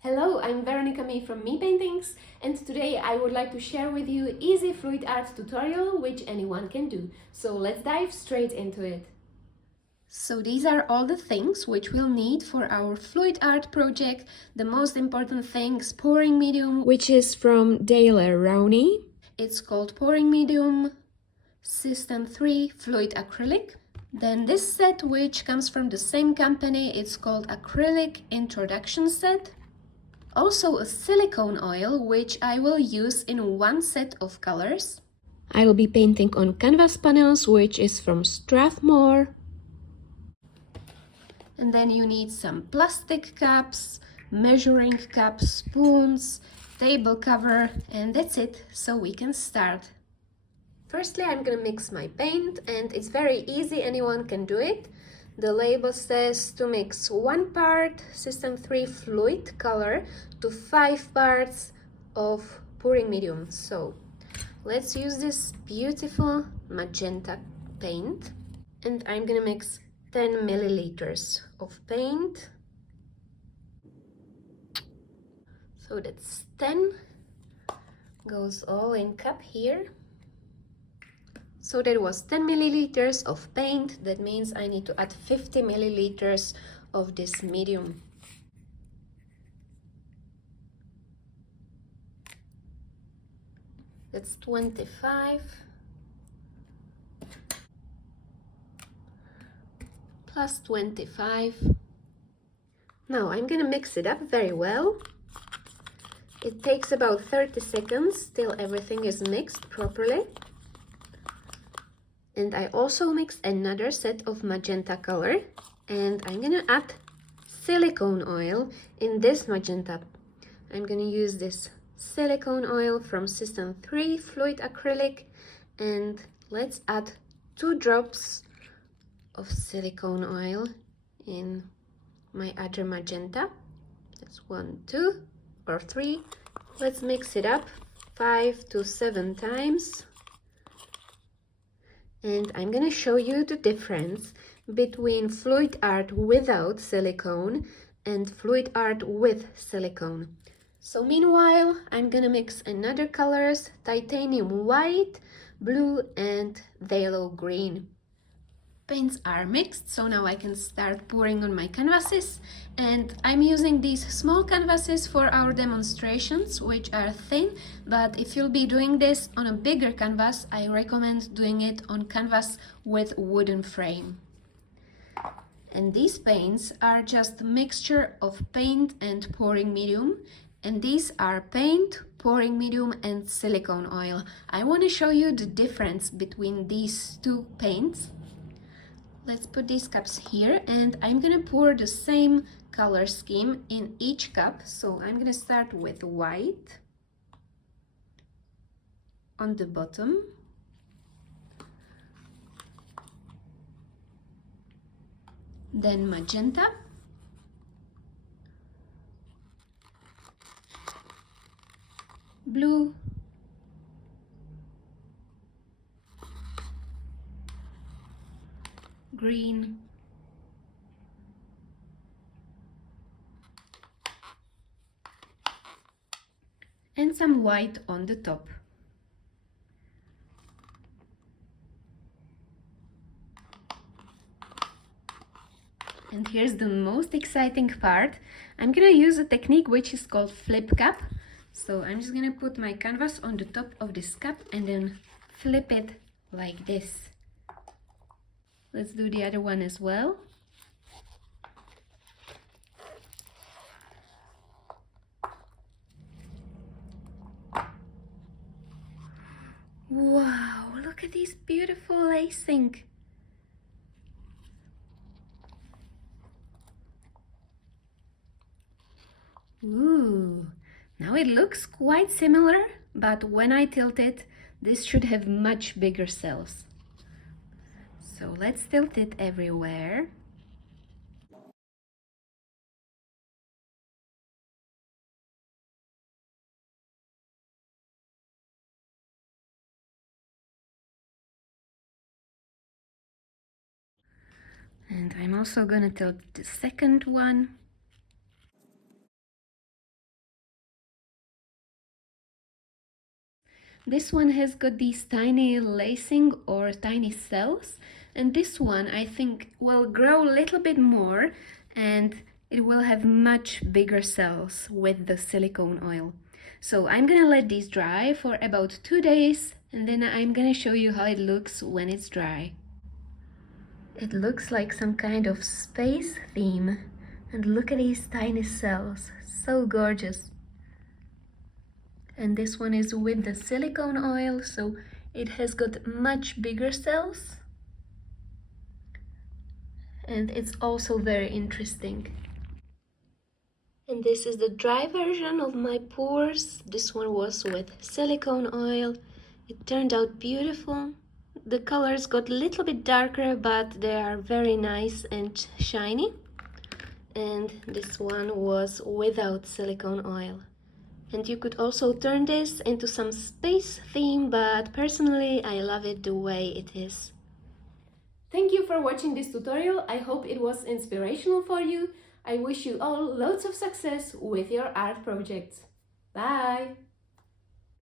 Hello, I'm Veronika Mii from Mii Paintings, and today I would like to share with you easy fluid art tutorial which anyone can do. So let's dive straight into it. So these are all the things which we'll need for our fluid art project. The most important thing is pouring medium, which is from Dale Rowney. It's called pouring medium System 3 Fluid Acrylic. Then this set, which comes from the same company, it's called Acrylic Introduction Set. Also a silicone oil, which I will use in one set of colors. I will be painting on canvas panels, which is from Strathmore. And then you need some plastic cups, measuring cups, spoons, table cover, and that's it, so we can start. Firstly, I'm gonna mix my paint, and it's very easy, anyone can do it. The label says to mix 1 part System 3 fluid color to 5 parts of pouring medium. So let's use this beautiful magenta paint, and I'm gonna mix 10 milliliters of paint. So that's 10, goes all in cup here. So that was 10 milliliters of paint. That means I need to add 50 milliliters of this medium. That's 25 plus 25. Now I'm gonna mix it up very well. It takes about 30 seconds till everything is mixed properly. And I also mixed another set of magenta color, and I'm gonna add silicone oil in this magenta. I'm gonna use this silicone oil from System 3 Fluid Acrylic, and let's add 2 drops of silicone oil in my other magenta. That's 1, 2, or 3. Let's mix it up 5 to 7 times. And I'm gonna show you the difference between fluid art without silicone and fluid art with silicone. So meanwhile, I'm gonna mix another colors, titanium white, blue, and phthalo green. Paints are mixed, so now I can start pouring on my canvases, and I'm using these small canvases for our demonstrations, which are thin, but if you'll be doing this on a bigger canvas, I recommend doing it on canvas with wooden frame. And these paints are just a mixture of paint and pouring medium, and these are paint, pouring medium, and silicone oil. I want to show you the difference between these two paints. Let's put these cups here, and I'm gonna pour the same color scheme in each cup. So I'm gonna start with white on the bottom, then magenta, blue, green, and some white on the top. And here's the most exciting part. I'm gonna use a technique which is called flip cup. So I'm just gonna put my canvas on the top of this cup and then flip it like this. Let's do the other one as well. Wow, look at this beautiful lacing. Ooh, now it looks quite similar, but when I tilt it, this should have much bigger cells. So let's tilt it everywhere. And I'm also gonna tilt the second one. This one has got these tiny lacing or tiny cells, and this one I think will grow a little bit more and it will have much bigger cells with the silicone oil. So I'm gonna let these dry for about 2 days and then I'm gonna show you how it looks when it's dry. It looks like some kind of space theme, and look at these tiny cells, so gorgeous. And this one is with the silicone oil, so it has got much bigger cells and it's also very interesting. And this is the dry version of my pours. This one was with silicone oil. It turned out beautiful. The colors got a little bit darker, but they are very nice and shiny. And this one was without silicone oil. And you could also turn this into some space theme, but personally I love it the way it is. Thank you for watching this tutorial. I hope it was inspirational for you. I wish you all loads of success with your art projects. Bye!